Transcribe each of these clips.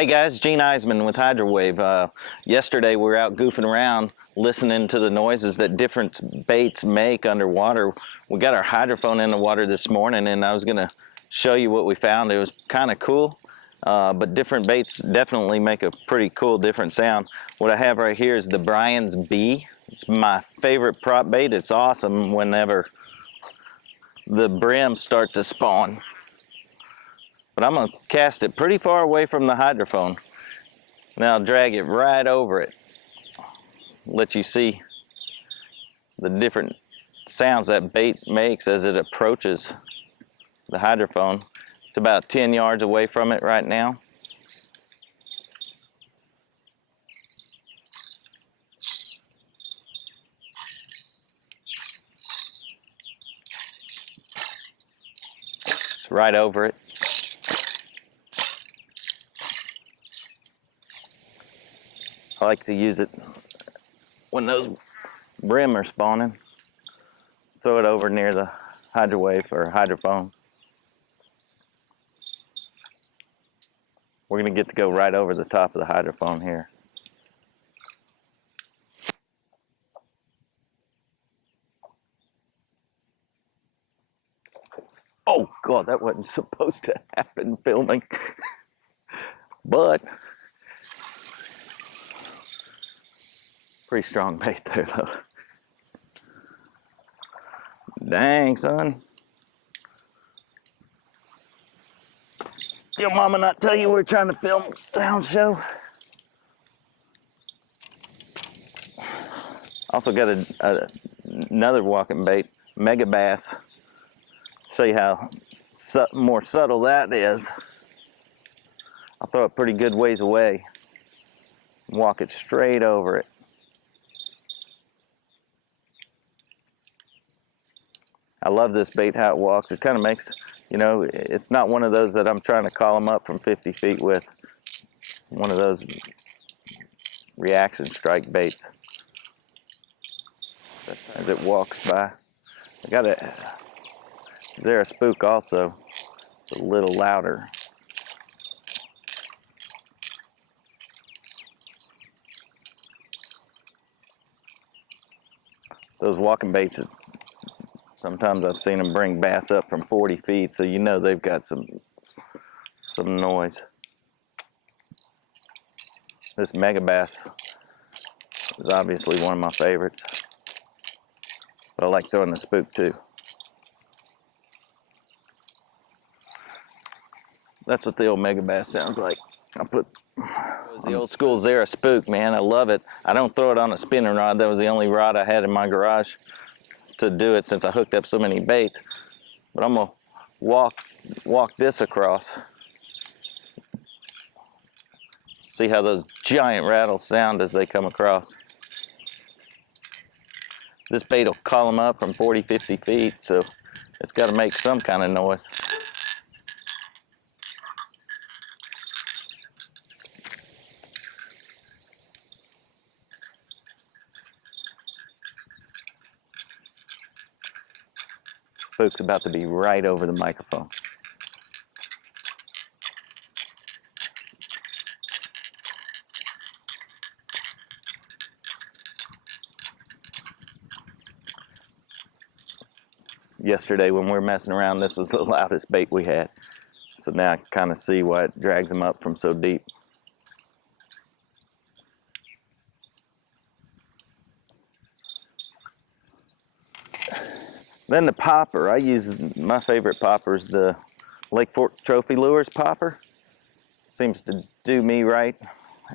Hey guys, Gene Eisman with Hydrowave. Yesterday we were out goofing around listening to the noises that different baits make underwater. We got our hydrophone in the water this morning and I was going to show you what we found. It was kind of cool, but different baits definitely make a pretty cool different sound. What I have right here is the Brian's Bee. It's my favorite prop bait. It's awesome whenever the brims start to spawn. But I'm going to cast it pretty far away from the hydrophone. Now I'll drag it right over it. Let you see the different sounds that bait makes as it approaches the hydrophone. It's about 10 yards away from it right now. It's right over it. I like to use it when those brim are spawning. Throw it over near the hydrowave or hydrophone. We're going to get to go right over the top of the hydrophone here. Oh God, that wasn't supposed to happen filming. But pretty strong bait there though. Dang, son. Your mama not tell you we're trying to film a sound show? Also got another walking bait, mega bass. Show you how more subtle that is. I'll throw it pretty good ways away. Walk it straight over it. I love this bait, how it walks. It kind of makes, you know, it's not one of those that I'm trying to call them up from 50 feet with. One of those reaction strike baits. As it walks by. I got a Zara Spook also. It's a little louder. Those walking baits, sometimes I've seen them bring bass up from 40 feet, so you know they've got some noise. This mega bass is obviously one of my favorites, but I like throwing the spook too. That's what the old mega bass sounds like. I put the old school Zara Spook, man. I love it. I don't throw it on a spinning rod. That was the only rod I had in my garage to do it since I hooked up so many baits. But I'm gonna walk this across. See how those giant rattles sound as they come across. This bait will call them up from 40, 50 feet, so it's got to make some kind of noise. Spook's about to be right over the microphone. Yesterday when we were messing around, this was the loudest bait we had. So now I can kind of see why it drags them up from so deep. Then the popper, I use, my favorite popper is the Lake Fork Trophy Lures popper. Seems to do me right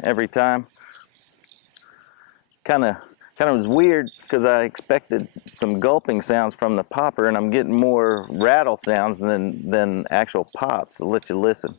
every time. Kind of was weird because I expected some gulping sounds from the popper, and I'm getting more rattle sounds than actual pops. I'll let you listen.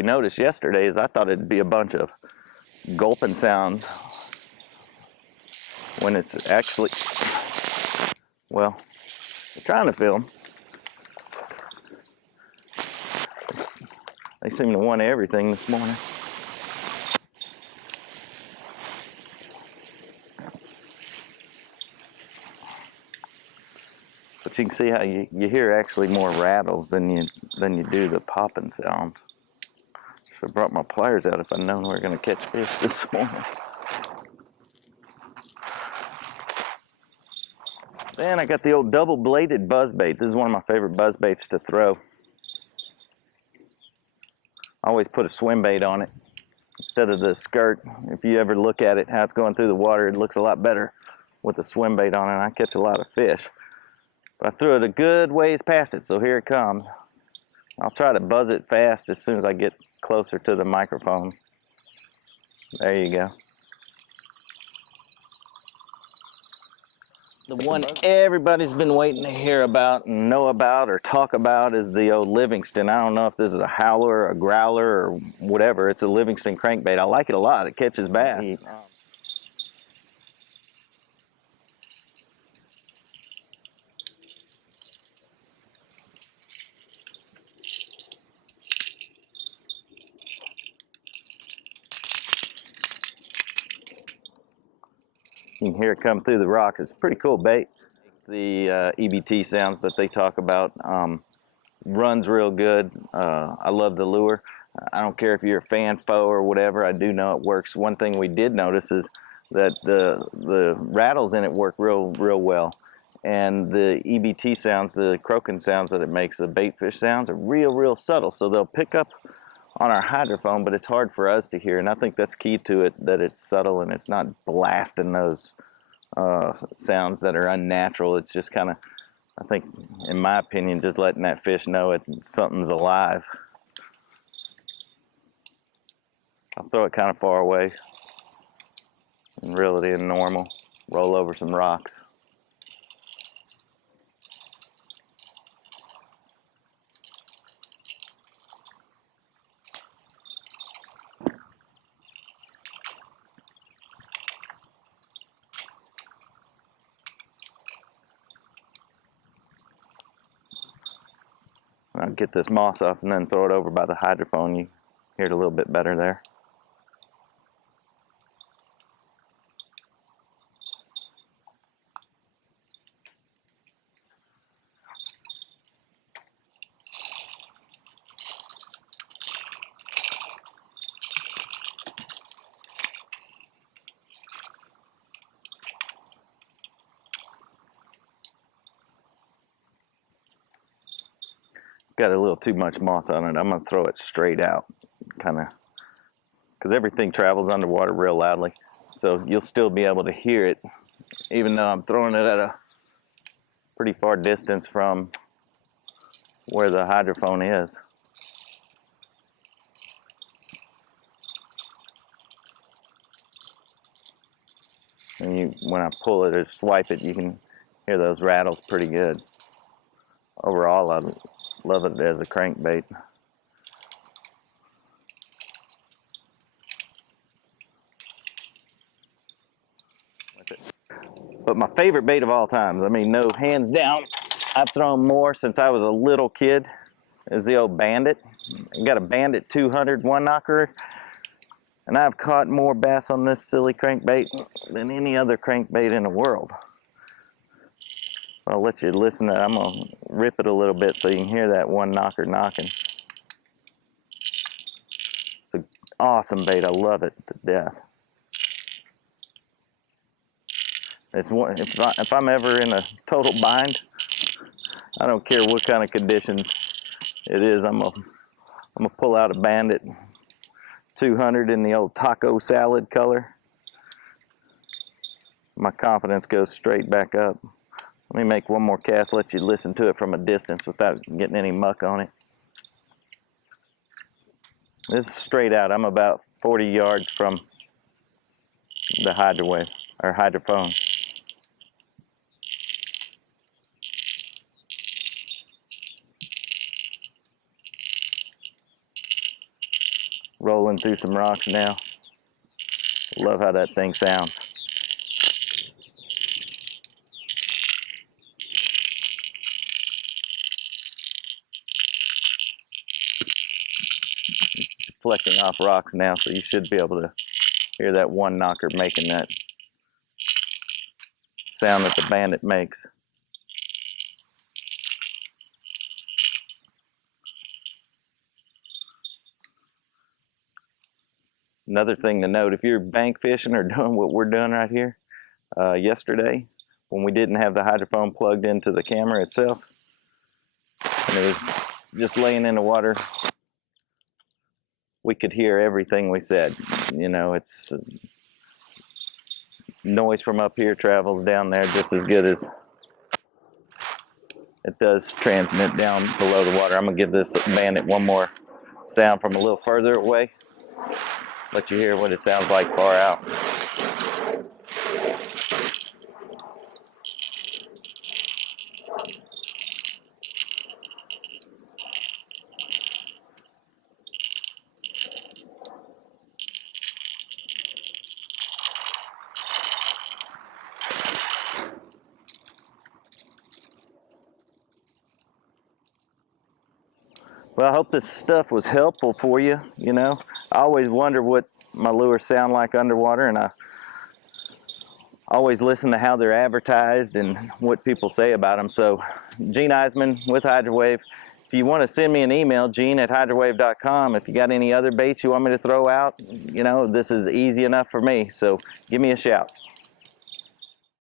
we noticed yesterday is I thought it'd be a bunch of gulping sounds when it's actually, well, they're trying to film. They seem to want everything this morning. But you can see how you hear actually more rattles than you do the popping sound. Should have brought my pliers out if I'd known we were going to catch fish this morning. Then I got the old double-bladed buzzbait. This is one of my favorite buzzbaits to throw. I always put a swim bait on it instead of the skirt. If you ever look at it, how it's going through the water, it looks a lot better with a swim bait on it. And I catch a lot of fish. But I threw it a good ways past it, so here it comes. I'll try to buzz it fast as soon as I get closer to the microphone. There you go. The one everybody's been waiting to hear about and know about or talk about is the old Livingston. I don't know if this is a howler, a growler, or whatever. It's a Livingston crankbait. I like it a lot. It catches bass. You can hear it come through the rocks. It's a pretty cool bait. The EBT sounds that they talk about runs real good. I love the lure. I don't care if you're a fan, foe, or whatever. I do know it works. One thing we did notice is that the rattles in it work real well, and the EBT sounds, the croaking sounds that it makes, the baitfish sounds, are real subtle. So they'll pick up on our hydrophone, but it's hard for us to hear, and I think that's key to it, that it's subtle and it's not blasting those sounds that are unnatural. It's just kind of, I think, in my opinion, just letting that fish know something's alive. I'll throw it kind of far away and reel it in normal, roll over some rocks. I'll get this moss off and then throw it over by the hydrophone. You hear it a little bit better there. Got a little too much moss on it. I'm going to throw it straight out, kind of, because everything travels underwater real loudly. So you'll still be able to hear it, even though I'm throwing it at a pretty far distance from where the hydrophone is. And when I pull it or swipe it, you can hear those rattles pretty good. Overall, I love it as a crankbait. But my favorite bait of all times, I mean, no, hands down, I've thrown more since I was a little kid, is the old Bandit. I got a Bandit 200 one knocker, and I've caught more bass on this silly crankbait than any other crankbait in the world. I'll let you listen to it. I'm gonna rip it a little bit so you can hear that one knocker knocking. It's an awesome bait. I love it to death. It's one, if I'm ever in a total bind, I don't care what kind of conditions it is. I'm gonna pull out a Bandit 200 in the old taco salad color. My confidence goes straight back up. Let me make one more cast, let you listen to it from a distance without getting any muck on it. This is straight out. I'm about 40 yards from the hydrowave, or hydrophone. through some rocks now. Love how that thing sounds. Flecking off rocks now, so you should be able to hear that one knocker making that sound that the Bandit makes. Another thing to note, if you're bank fishing or doing what we're doing right here, yesterday, when we didn't have the hydrophone plugged into the camera itself, and it was just laying in the water, we could hear everything we said. You know, it's noise from up here travels down there just as good as it does transmit down below the water. I'm gonna give this Bandit one more sound from a little further away. Let you hear what it sounds like far out. Well, I hope this stuff was helpful for you. You know, I always wonder what my lures sound like underwater, and I always listen to how they're advertised and what people say about them. So, Gene Eisman with Hydrowave. If you want to send me an email, gene@hydrowave.com. If you got any other baits you want me to throw out, you know, this is easy enough for me. So, give me a shout.